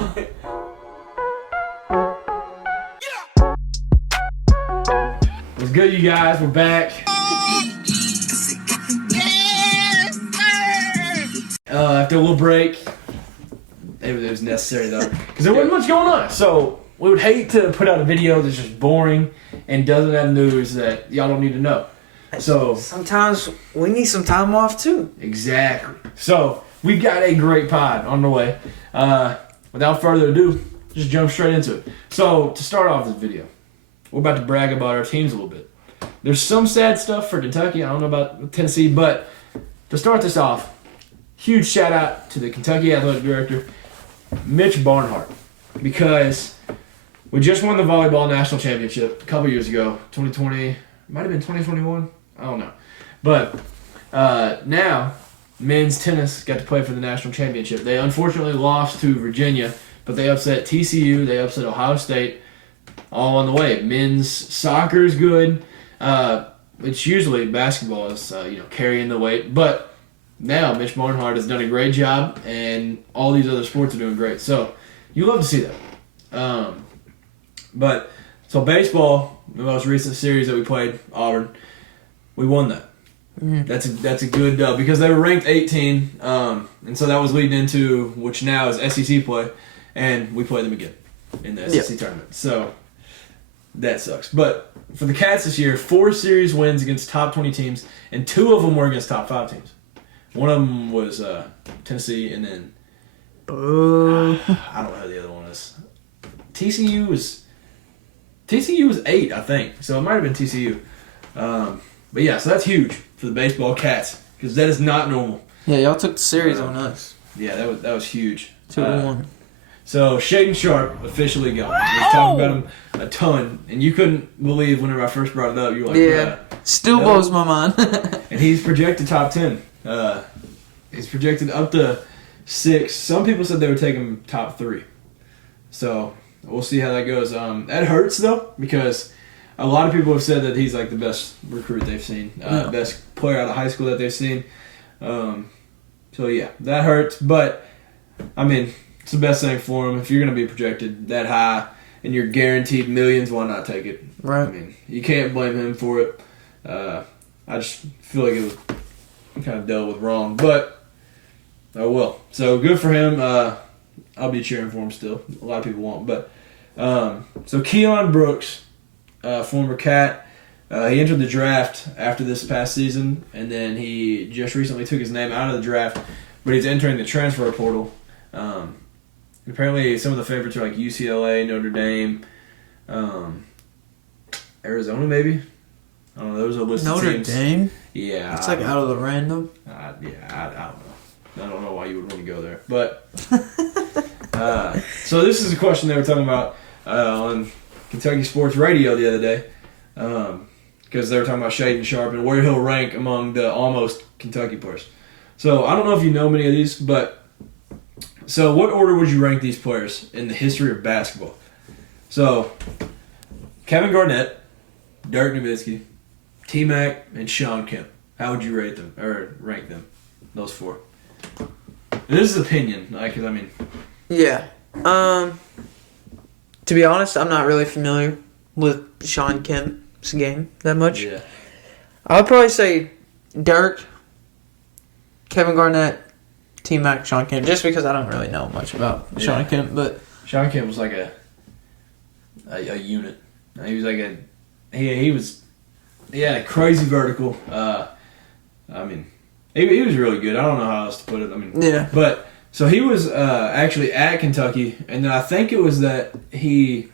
What's good, you guys? We're back. After a little break, it was necessary though, because there wasn't much going on. So we would hate to put out a video that's just boring and doesn't have news that y'all don't need to know. So sometimes we need some time off too. Exactly. So we've got a great pod on the way. Without further ado, just jump straight into it. So to start off this video, we're about to brag about our teams a little bit. There's some sad stuff for Kentucky. I don't know about Tennessee, but to start this off, huge shout out to the Kentucky athletic director, Mitch Barnhart, because we just won the volleyball national championship a couple years ago, 2020, it might have been 2021, I don't know. But now men's tennis got to play for the national championship. They unfortunately lost to Virginia, but they upset TCU, they upset Ohio State, all on the way. Men's soccer is good. It's usually basketball is carrying the weight, but now Mitch Barnhart has done a great job, and all these other sports are doing great. So you love to see that. But so baseball, the most recent series that we played, Auburn, we won that. That's a good because they were ranked 18, and so that was leading into which now is SEC play, and we played them again in the SEC tournament. So that sucks. But for the Cats this year, 4 series wins against top 20 teams, and 2 of them were against top 5 teams. One of them was Tennessee, and then I don't know who the other one is. TCU was 8, I think. So it might have been TCU. But yeah, so that's huge for the baseball Cats because that is not normal. Yeah, y'all took the series on us. Yeah, that was huge. 2-1. So Shaden Sharp officially gone. We were talking about him a ton, and you couldn't believe whenever I first brought it up. You were like, still blows my mind. And he's projected top 10. He's projected up to 6. Some people said they would take him top 3. So we'll see how that goes. That hurts though because a lot of people have said that he's like the best recruit they've seen, best player out of high school that they've seen. So yeah, that hurts. But I mean, it's the best thing for him. If you're going to be projected that high and you're guaranteed millions, why not take it? Right. I mean, you can't blame him for it. I just feel like it was kind of dealt with wrong, but oh well. So good for him. I'll be cheering for him still. A lot of people won't, but so Keon Brooks, former Cat, he entered the draft after this past season, and then he just recently took his name out of the draft, but he's entering the transfer portal. Apparently, some of the favorites are like UCLA, Notre Dame, Arizona, maybe. I don't know. Those are listed Notre teams. Dame? Yeah. It's like out of the random. I don't know. I don't know why you would want to go there. But so this is a question they were talking about on Kentucky Sports Radio the other day because they were talking about Shaden Sharp and where he'll rank among the almost Kentucky players. So I don't know if you know many of these, but so what order would you rank these players in the history of basketball? So Kevin Garnett, Dirk Nowitzki, T-Mac, and Sean Kemp. How would you rate them or rank them? Those 4. And this is opinion, because I mean. Yeah. To be honest, I'm not really familiar with Sean Kemp's game that much. Yeah. I would probably say Dirk, Kevin Garnett, T-Mac, Sean Kemp, just because I don't really know much about Sean Kemp, but Sean Kemp was like a unit. He was like he had a crazy vertical. I mean, he was really good. I don't know how else to put it. I mean, yeah. But so he was actually at Kentucky, and then I think it was that he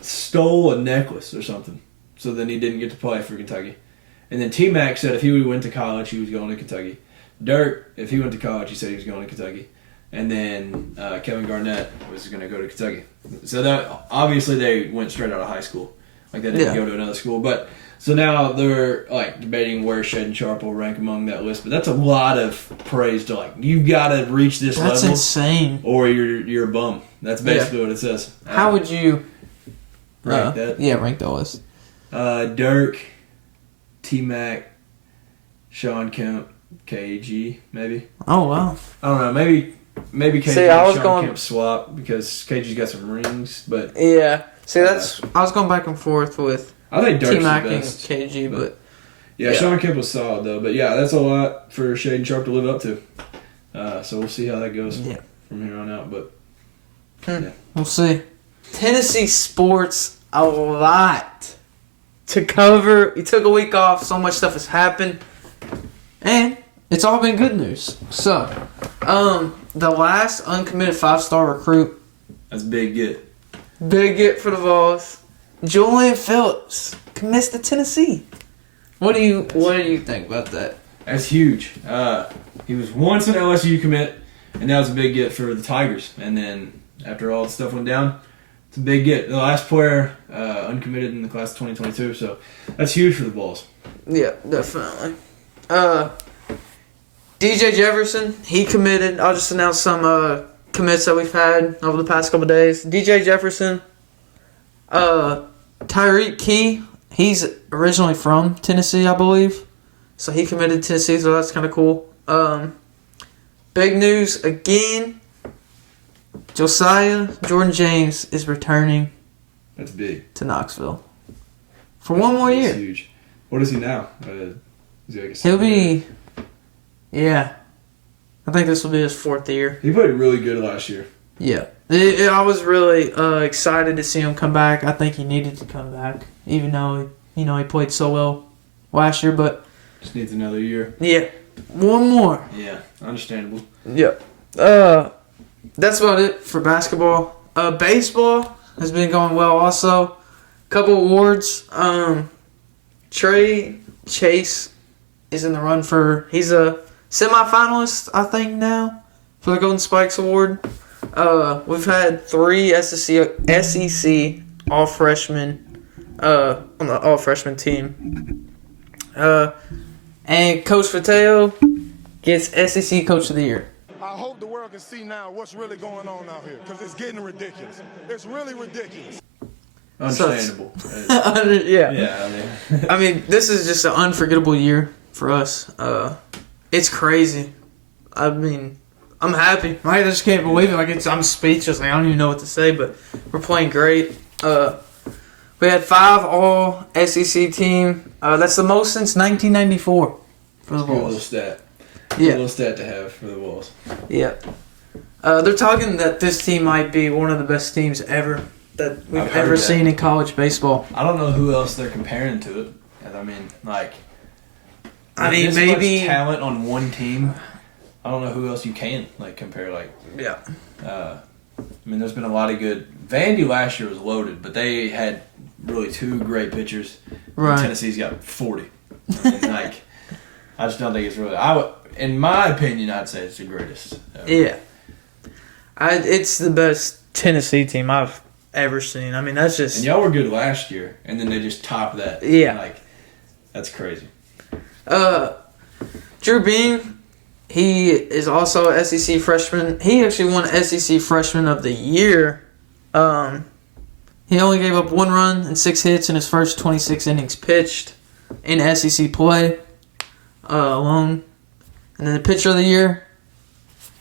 stole a necklace or something, so then he didn't get to play for Kentucky. And then T-Mac said if he went to college, he was going to Kentucky. Dirk, if he went to college, he said he was going to Kentucky. And then Kevin Garnett was going to go to Kentucky. So that obviously they went straight out of high school. Like they didn't go to another school. But so now they're like debating where Shaden Sharp will rank among that list. But that's a lot of praise to like you've got to reach this level. That's insane. Or you're a bum. That's basically what it says. How would you rank that? Yeah, rank the list. Dirk, T-Mac, Sean Kemp, KG, maybe. Oh, wow. I don't know. Maybe maybe KG and Sean Kemp swap because KG's got some rings, but yeah. See, that's I was going back and forth with I think Dirk's T-Mac the best, and KG, but yeah, Sean Kemp was solid though. But yeah, that's a lot for Shaden Sharp to live up to. So we'll see how that goes from here on out. But yeah. We'll see. Tennessee sports a lot to cover. We took a week off. So much stuff has happened, and it's all been good news. So, the last uncommitted 5-star recruit. That's big get. Big get for the Vols. Julian Phillips commits to Tennessee. What do you think about that? That's huge. He was once an LSU commit, and that was a big get for the Tigers. And then after all the stuff went down, it's a big get. The last player uncommitted in the class of 2022, so that's huge for the Vols. Yeah, definitely. DJ Jefferson, he committed. I'll just announce some commits that we've had over the past couple days. DJ Jefferson, Tyreek Key, he's originally from Tennessee, I believe. So he committed to Tennessee, so that's kind of cool. Big news again. Josiah Jordan James is returning. That's big. To Knoxville. For one more year. That's huge. What is he now? Is he like He'll be... Yeah. I think this will be his 4th year. He played really good last year. Yeah. I was really excited to see him come back. I think he needed to come back, even though he played so well last year. But just needs another year. Yeah. One more. Yeah. Understandable. Yeah. That's about it for basketball. Baseball has been going well also. Couple awards. Trey Chase is in the run for... He's a semifinalist, I think, now for the Golden Spikes Award. We've had 3 SEC all-freshmen on the all-freshman team. And Coach Mateo gets SEC Coach of the Year. I hope the world can see now what's really going on out here, because it's getting ridiculous. It's really ridiculous. Understandable. Yeah. I mean, this is just an unforgettable year for us. It's crazy. I mean, I'm happy. I just can't believe it. I'm speechless. I don't even know what to say, but we're playing great. We had 5 all SEC team. That's the most since 1994 for the Bulls. A little stat. Yeah. A little stat to have for the Bulls. Yeah. They're talking that this team might be one of the best teams ever that we've ever seen in college baseball. I don't know who else they're comparing to it. I mean, this maybe much talent on one team. I don't know who else you can compare. Yeah. I mean, there's been a lot of good. Vandy last year was loaded, but they had really 2 great pitchers. Right. Tennessee's got 40. I mean, I just don't think it's really. In my opinion, I'd say it's the greatest ever. Yeah. It's the best Tennessee team I've ever seen. I mean, that's just... And y'all were good last year, and then they just topped that. Yeah. That's crazy. Drew Beam, he is also an SEC freshman. He actually won SEC Freshman of the Year. He only gave up 1 run and 6 hits in his first 26 innings pitched in SEC play alone. And then the Pitcher of the Year,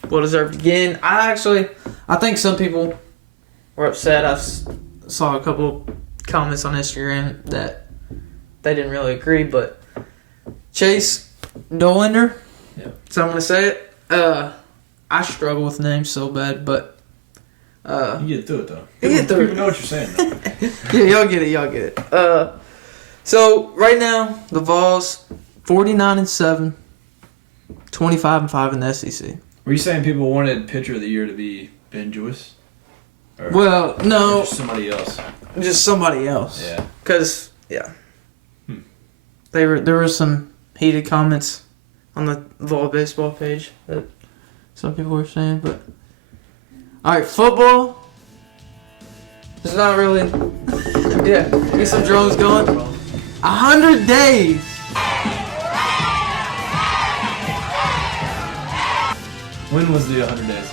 well deserved again. I think some people were upset. I saw a couple comments on Instagram that they didn't really agree, but Chase Dollander, so I'm going to say it. I struggle with names so bad, but... you get through it, though. People know what you're saying, though. Yeah, y'all get it. So, right now, the Vols, 49-7, 25-5 in the SEC. Were you saying people wanted Pitcher of the Year to be Ben Joyce? Well, no. Or just somebody else? Just somebody else. Yeah. Because, there were some heated comments on the Vol baseball page that some people were saying, but... Alright, football. It's not really... Yeah, get some drums going. 100 days. When was the 100 days?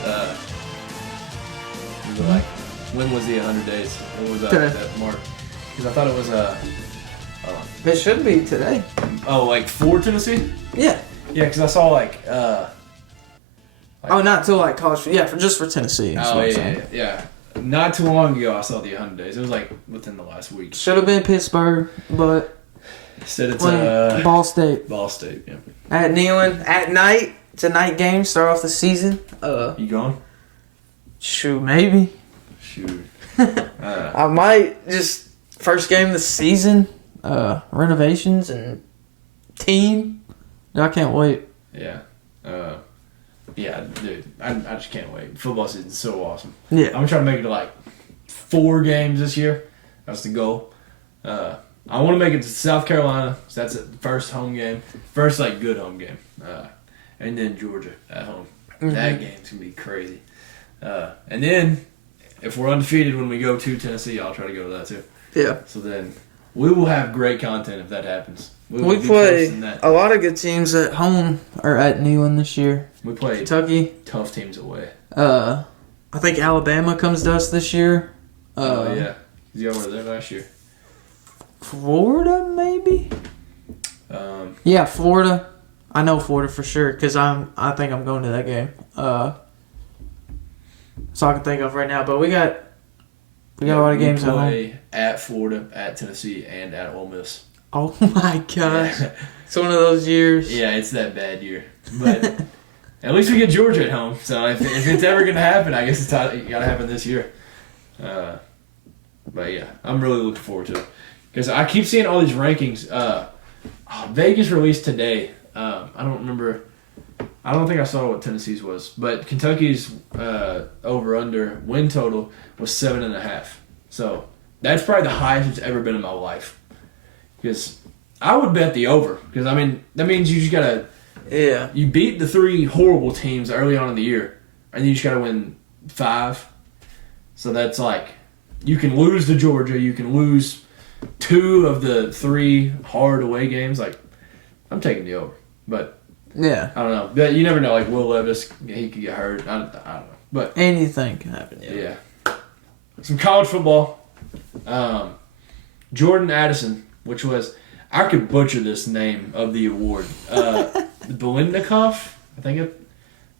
When was the 100 days? When was that mark? Because I thought it was It should be today. for Tennessee? Yeah. Yeah, because I saw Not till like college. Yeah, for Tennessee. That's what I'm saying. Yeah. Not too long ago, I saw the 100 days. It was like within the last week. Should have been Pittsburgh, but instead it's Ball State. Ball State, yeah. At Neyland at night. It's a night game. Start off the season. You going? Shoot, maybe. Shoot. I might just first game of the season. Renovations and team. I can't wait. Yeah. Yeah, dude. I just can't wait. Football season's so awesome. Yeah. I'm trying to make it to like 4 games this year. That's the goal. I want to make it to South Carolina. So that's the first home game. First, like, good home game. And then Georgia at home. Mm-hmm. That game's going to be crazy. And then, if we're undefeated when we go to Tennessee, I'll try to go to that too. Yeah. So then, we will have great content if that happens. We play a lot of good teams at home or at Neyland this year. We play Kentucky. Tough teams away. I think Alabama comes to us this year. Yeah. You were there last year. Florida, maybe? Yeah, Florida. I know Florida for sure because I think I'm going to that game. So I can think of right now. But we got a lot of games at home. We play at Florida, at Tennessee, and at Ole Miss. Oh my gosh. Yeah. It's one of those years. Yeah, it's that bad year. But at least we get Georgia at home. So if it's ever going to happen, I guess it's got to happen this year. But yeah, I'm really looking forward to it. Because I keep seeing all these rankings. Vegas released today. I don't remember. I don't think I saw what Tennessee's was. But Kentucky's over-under win total was 7.5. So that's probably the highest it's ever been in my life. Because I would bet the over. Because, I mean, that means you just got to... Yeah. You beat the 3 horrible teams early on in the year. And then you just got to win 5. So that's like... You can lose to Georgia. You can lose 2 of the 3 hard away games. Like, I'm taking the over. But... Yeah. I don't know. But you never know. Like, Will Levis, he could get hurt. I don't know. But... Anything can happen. Yeah. Some college football. Jordan Addison... Which was, I could butcher this name of the award. Bolindnikov, I think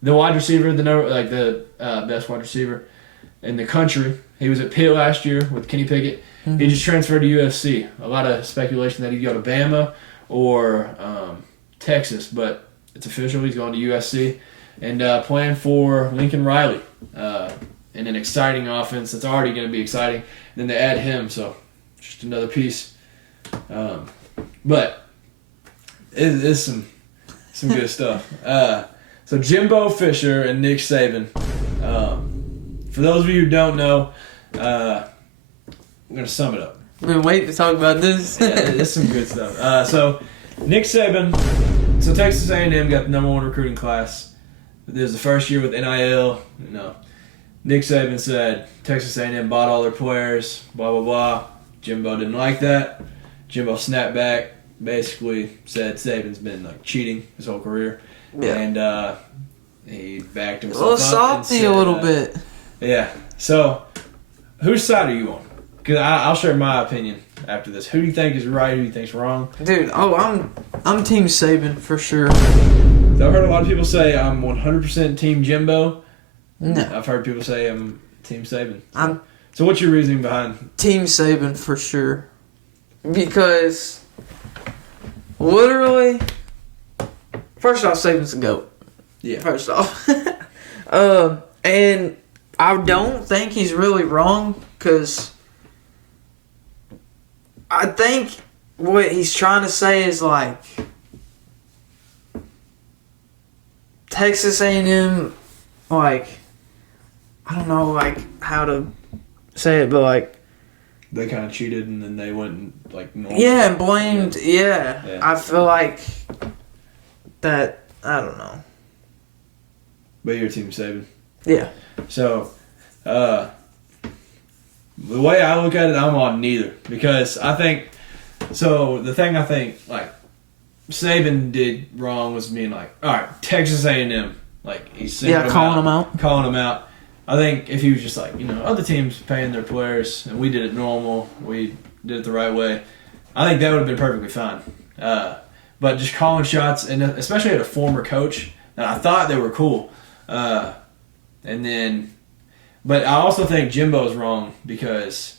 the wide receiver, the best wide receiver in the country. He was at Pitt last year with Kenny Pickett. Mm-hmm. He just transferred to USC. A lot of speculation that he'd go to Bama or Texas, but it's official. He's going to USC and playing for Lincoln Riley in an exciting offense that's already going to be exciting. And then they add him, so just another piece. But it is some good stuff. So Jimbo Fisher and Nick Saban. For those of you who don't know, I'm gonna sum it up. We've been waiting to talk about this. Yeah, it's some good stuff. So Nick Saban. So Texas A&M got the #1 recruiting class. This is the first year with NIL. Nick Saban said Texas A&M bought all their players. Blah blah blah. Jimbo didn't like that. Jimbo snapped back, basically said Saban's been like cheating his whole career, and he backed himself up. A little salty a little bit. Yeah. So, whose side are you on? Because I'll share my opinion after this. Who do you think is right? Who do you think's wrong? Dude, I'm Team Saban for sure. So I've heard a lot of people say I'm 100% Team Jimbo. No, I've heard people say I'm Team Saban. So what's your reasoning behind Team Saban for sure? Because, literally, first off, Saban's a GOAT. Yeah. First off. And I don't think he's really wrong, because I think what he's trying to say is, like, Texas A&M, like, I don't know, like, how to say it, but, like, they kind of cheated and then they went like normal. Yeah, and blamed. Yeah. I feel like that. I don't know. But you're Team Saban. Yeah. So, the way I look at it, I'm on neither, because I think. So the thing I think like Saban did wrong was being like, all right, Texas A&M, like he's calling them out. I think if he was just like, other teams paying their players and we did it normal, we did it the right way, I think that would have been perfectly fine. But just calling shots, and especially at a former coach, and I thought they were cool. And then, but I also think Jimbo's wrong because,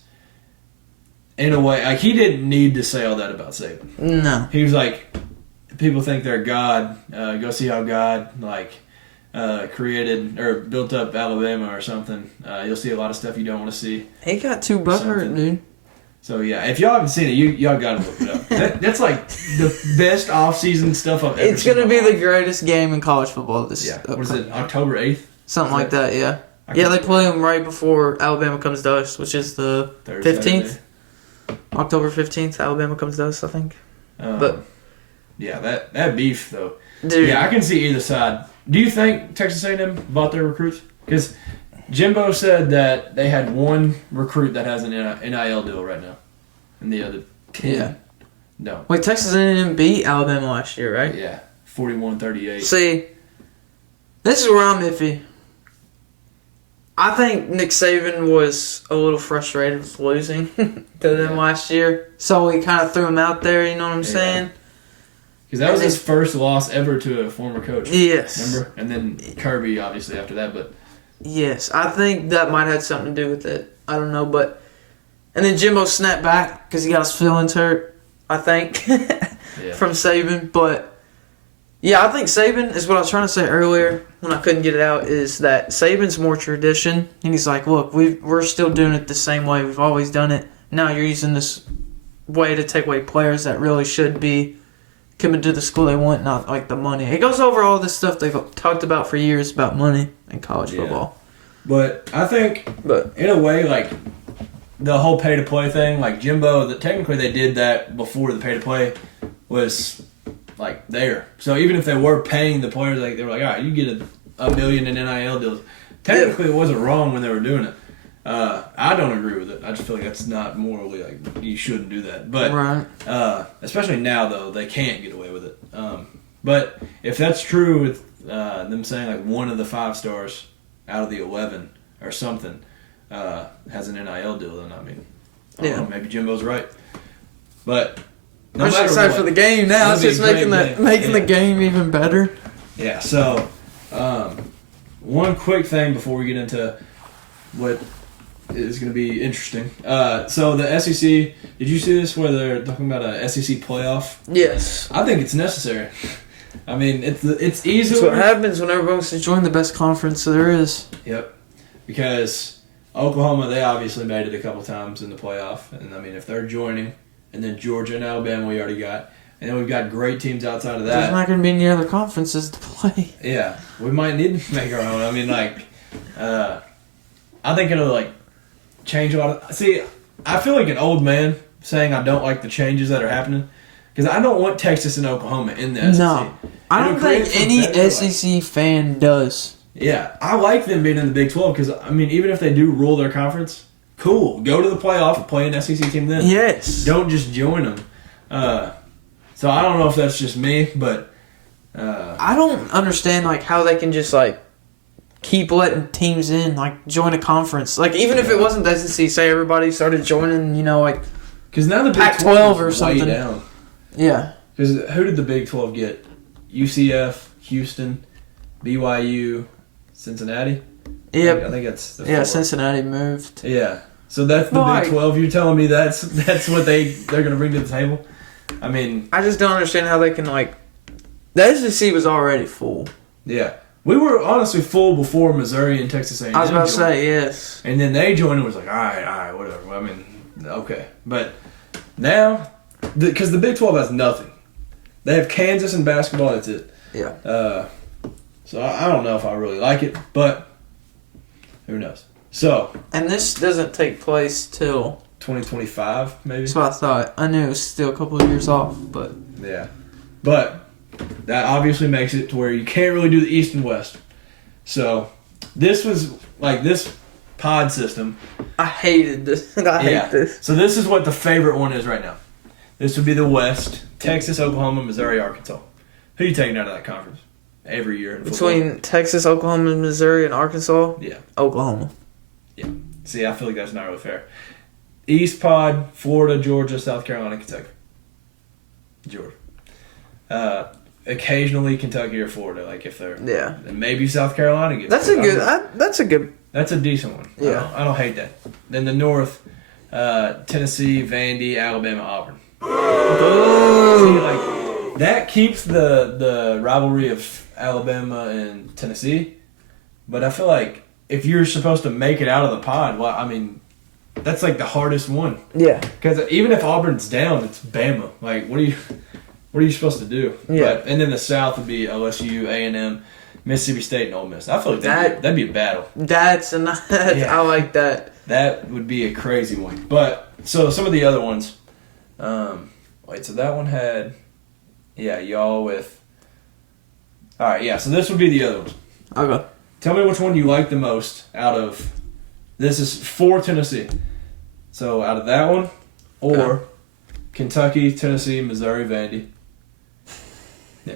in a way, like he didn't need to say all that about Saban. No. He was like, people think they're God. Go see how God created or built up Alabama or something. You'll see a lot of stuff you don't want to see. He got too butthurt, dude. So yeah, if y'all haven't seen it, y'all gotta look it up. That's like the best off-season stuff I've ever seen. It's gonna be the greatest game in college football this. Yeah. What is it? October 8th? Something like that. Yeah. Yeah, they play them right before Alabama comes to us, which is the 15th. October 15th, Alabama comes to us, I think. But yeah, that beef though. Dude. Yeah, I can see either side. Do you think Texas A&M bought their recruits? Because Jimbo said that they had one recruit that has an NIL deal right now, and the other 10 no. Wait, Texas A&M beat Alabama last year, right? Yeah, 41-38. See, this is where I'm iffy. I think Nick Saban was a little frustrated with losing to them last year, so he kind of threw him out there. You know what I'm saying? Because that was his first loss ever to a former coach. Yes. Remember? And then Kirby, obviously, after that. But yes, I think that might have something to do with it. I don't know, but... And then Jimbo snapped back because he got his feelings hurt, I think, from Saban. But, yeah, I think Saban is what I was trying to say earlier when I couldn't get it out, is that Saban's more tradition. And he's like, look, we're still doing it the same way. We've always done it. Now you're using this way to take away players that really should be coming to the school they want, not like the money. It goes over all this stuff they've talked about for years about money in college football. But I think, in a way, like, the whole pay-to-play thing, like Jimbo, technically they did that before the pay-to-play was, like, there. So even if they were paying the players, like, they were like, all right, you get $1 million in NIL deals. Technically it wasn't wrong when they were doing it. I don't agree with it. I just feel like that's not morally, like, you shouldn't do that. But especially now, though, they can't get away with it. But if that's true with them saying, like, one of the 5 stars out of the 11 or something has an NIL deal, then, I mean, I don't know, maybe Jimbo's right. But no I'm just excited for the game now. It's just making the game even better. Yeah, so one quick thing before we get into what is going to be interesting. So the SEC, did you see this where they're talking about a SEC playoff? Yes. I think it's necessary. I mean, it's easy. That's what happens when everyone wants to join the best conference there is. Yep. Because Oklahoma, they obviously made it a couple times in the playoff. And, I mean, if they're joining, and then Georgia and Alabama we already got, and then we've got great teams outside of that. There's not going to be any other conferences to play. Yeah. We might need to make our own. I mean, like, I think it'll, like, change a lot of... See, I feel like an old man saying I don't like the changes that are happening because I don't want Texas and Oklahoma in the SEC. No. I don't think any SEC fan does. Yeah. I like them being in the Big 12 because, I mean, even if they do rule their conference, cool. Go to the playoff and play an SEC team then. Yes. Don't just join them. So I don't know if that's just me, but... I don't understand, like, how they can just, like, keep letting teams in, like, join a conference. Like, even if it wasn't the SEC, say everybody started joining, you know, like, because now the Big Pac-12 or is something. way down. Yeah. Because who did the Big 12 get? UCF, Houston, BYU, Cincinnati? Yep. I think that's the 4. Cincinnati moved. Yeah. So that's the Big 12. You're telling me that's what they're going to bring to the table? I mean... I just don't understand how they can, like... The SEC was already full. Yeah. We were honestly full before Missouri and Texas A&M I was about to joined. say, yes. And then they joined and was like, all right, whatever. I mean, okay. But now, because the Big 12 has nothing. They have Kansas in basketball, that's it. Yeah. So I don't know if I really like it, but who knows. So. And this doesn't take place till... 2025, maybe? That's what I thought. I knew it was still a couple of years off, but... Yeah. But that obviously makes it to where you can't really do the East and West. So this was, like, this pod system. I hated this. I hate this. So this is what the favorite one is right now. This would be the West. Texas, Oklahoma, Missouri, Arkansas. Who are you taking out of that conference every year in football? Between Texas, Oklahoma, Missouri, and Arkansas? Yeah. Oklahoma. Yeah. See, I feel like that's not really fair. East pod, Florida, Georgia, South Carolina, Kentucky. Georgia. occasionally Kentucky or Florida, like if they're and maybe South Carolina gets. That's a good. That's a good. That's a decent one. Yeah, I don't hate that. Then the North, Tennessee, Vandy, Alabama, Auburn. See, like that keeps the rivalry of Alabama and Tennessee, but I feel like if you're supposed to make it out of the pod, well, I mean, that's like the hardest one. Yeah. Because even if Auburn's down, it's Bama. Like, what are you supposed to do? Yeah. And then the South would be LSU, A&M, Mississippi State, and Ole Miss. I feel like that'd be a battle. I like that. That would be a crazy one. But so some of the other ones. So that one had, y'all with. All right, yeah. So this would be the other ones. Okay. Tell me which one you like the most out of. This is for Tennessee. So out of that one, or Kentucky, Tennessee, Missouri, Vandy. Yeah.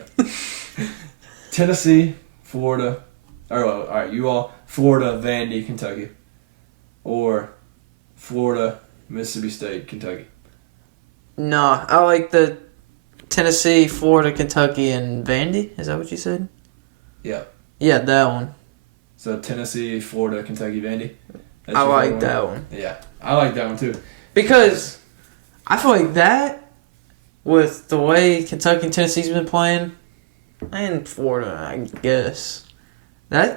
Tennessee, Florida. All right, you all. Florida, Vandy, Kentucky. Or Florida, Mississippi State, Kentucky. No, I like the Tennessee, Florida, Kentucky, and Vandy. Is that what you said? Yeah. Yeah, that one. So Tennessee, Florida, Kentucky, Vandy. I like that one. Yeah, I like that one too. Because I feel like that, with the way Kentucky and Tennessee's been playing, and Florida, I guess. I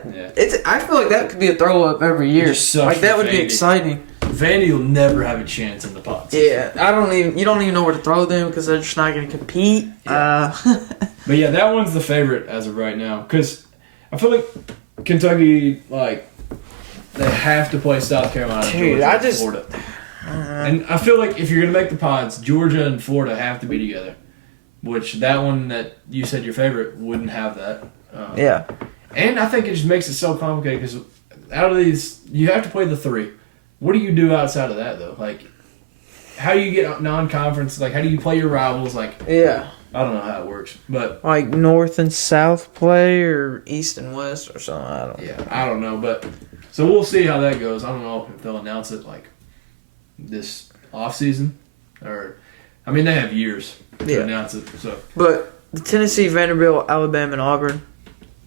feel like that could be a throw up every year. Like that would be exciting. Vandy will never have a chance in the pots. Yeah, you don't even know where to throw them because they're just not going to compete. Yeah. But yeah, that one's the favorite as of right now because I feel like Kentucky, like, they have to play South Carolina, Georgia, and Florida. And I feel like if you're going to make the pods, Georgia and Florida have to be together. Which that one that you said your favorite wouldn't have that. Yeah. And I think it just makes it so complicated because out of these, you have to play the three. What do you do outside of that, though? Like, how do you get non-conference? Like, how do you play your rivals? Like, yeah. I don't know how it works, but like North and South play or East and West or something. I don't know, but so we'll see how that goes. I don't know if they'll announce it like this off season or I mean they have years to announce it. So, but the Tennessee, Vanderbilt, Alabama, and Auburn,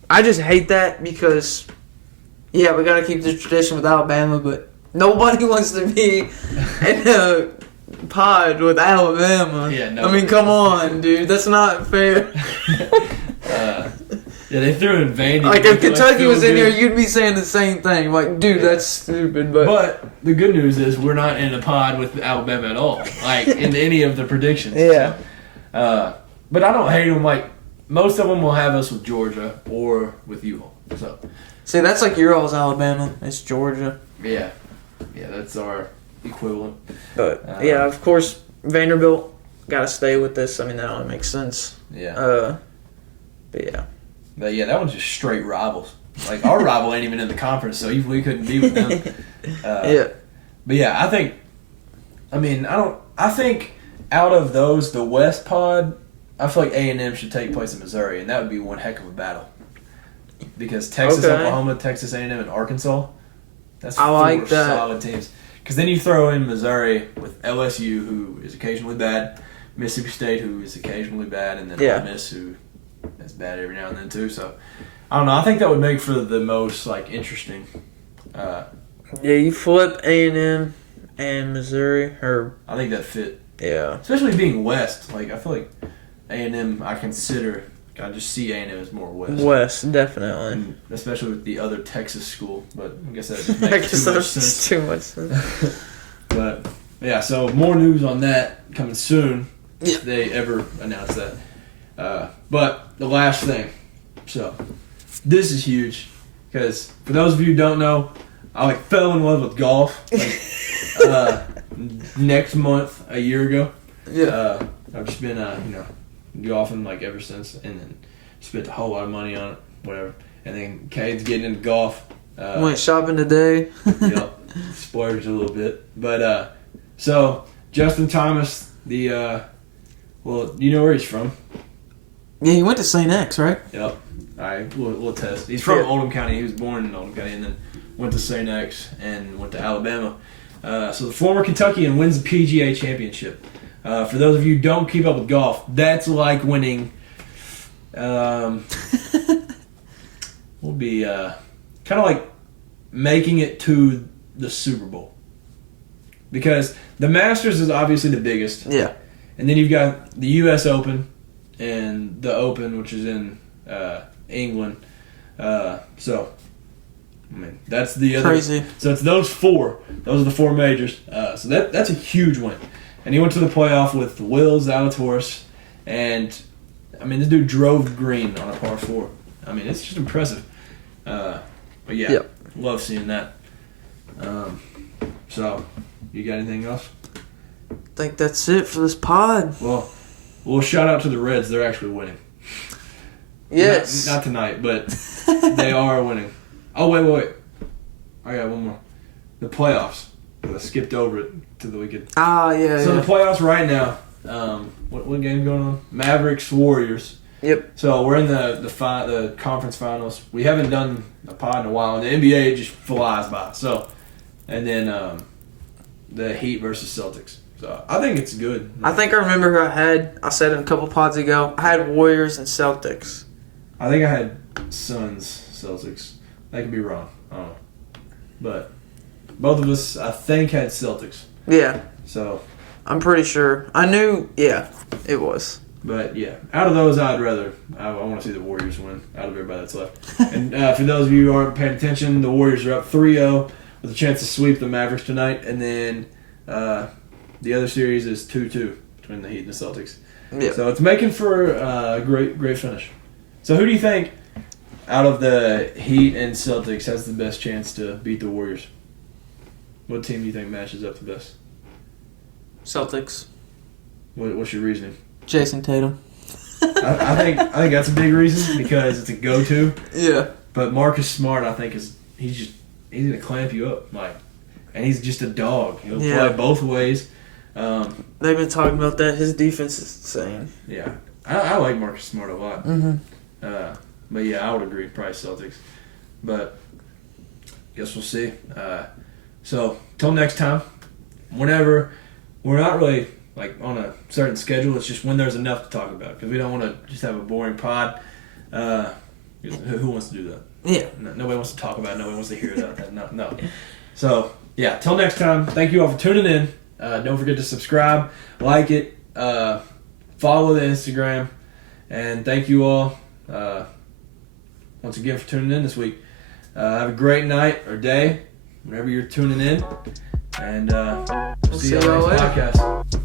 I just hate that because we got to keep the tradition with Alabama, but nobody wants to be in a pod with Alabama. Yeah, no. I mean, come on, dude. That's not fair. They threw in Vandy. Like, if Kentucky was in here, you'd be saying the same thing. Like, dude, that's stupid. But the good news is we're not in a pod with Alabama at all. Like, in any of the predictions. Yeah. So, but I don't hate them. Like, most of them will have us with Georgia or with you all. So. See, that's like your all's Alabama. It's Georgia. Yeah. Yeah, that's our equivalent. But, of course, Vanderbilt got to stay with this. I mean, that only makes sense. Yeah. But, yeah. But, yeah, that one's just straight rivals. Like, our rival ain't even in the conference, so we couldn't be with them. Yeah. But, yeah, I think out of those, the West pod, I feel like A&M should take place in Missouri, and that would be one heck of a battle. Because Texas, Oklahoma, Texas A&M, and Arkansas, that's four solid teams. Because then you throw in Missouri with LSU, who is occasionally bad, Mississippi State, who is occasionally bad, and then Ole Miss, who is bad every now and then too. So, I don't know. I think that would make for the most interesting. You flip A&M and Missouri, I think that fit. Yeah. Especially being West. Like, I feel like A&M, I just see A&M as more West. West, definitely. And especially with the other Texas school, but I guess that just makes too much sense. But, yeah, so more news on that coming soon, if they ever announce that. But the last thing. So, this is huge, because for those of you who don't know, I fell in love with golf next month, a year ago. Yeah. I've just been, golfing ever since, and then spent a whole lot of money on it, whatever. And then Cade's getting into golf. Went shopping today. Yep, splurged a little bit. But so Justin Thomas, you know where he's from? Yeah, he went to St. X, right? Yep. All right, we'll test. He's from Oldham County. He was born in Oldham County, and then went to St. X and went to Alabama. So the former Kentuckian wins the PGA Championship. For those of you who don't keep up with golf, that's like winning will be kind of like making it to the Super Bowl. Because the Masters is obviously the biggest. Yeah. And then you've got the U.S. Open and the Open, which is in England. So, I mean, that's the other. Crazy. So it's those four. Those are the four majors. So that's a huge win. And he went to the playoff with Will Zalatoris. And, I mean, this dude drove green on a par 4. I mean, it's just impressive. But, yeah, Yep. love seeing that. So, you got anything else? I think that's it for this pod. Well, shout out to the Reds. They're actually winning. Yes. Not tonight, but they are winning. Oh, wait. I got one more. The playoffs. I skipped over it to the weekend. Yeah. So the playoffs right now, what game's going on? Mavericks, Warriors. Yep. So we're in the conference finals. We haven't done a pod in a while, and the NBA just flies by. So, and then the Heat versus Celtics. So I think it's good. I think I remember who I said it a couple pods ago. I had Warriors and Celtics. I think I had Suns, Celtics. I could be wrong. I don't know. But both of us, I think, had Celtics. Yeah. So. I'm pretty sure. I knew, yeah, it was. But, yeah, out of those, I want to see the Warriors win out of everybody that's left. And for those of you who aren't paying attention, the Warriors are up 3-0 with a chance to sweep the Mavericks tonight. And then the other series is 2-2 between the Heat and the Celtics. Yeah. So it's making for a great finish. So who do you think out of the Heat and Celtics has the best chance to beat the Warriors? What team do you think matches up the best? Celtics. What's your reasoning? Jason Tatum. I think that's a big reason because it's a go-to. Yeah. But Marcus Smart, I think, he's gonna clamp you up, and he's just a dog. He'll play both ways. They've been talking about that. His defense is insane. Yeah, I like Marcus Smart a lot. Mm-hmm. But yeah, I would agree, probably Celtics. But guess we'll see. So till next time, whenever we're not really on a certain schedule, it's just when there's enough to talk about because we don't want to just have a boring pod. Who wants to do that? Yeah. Nobody wants to talk about it. Nobody wants to hear about that. No. So yeah, till next time. Thank you all for tuning in. Don't forget to subscribe, like it, follow the Instagram, and thank you all once again for tuning in this week. Have a great night or day whenever you're tuning in, and see you on the next podcast.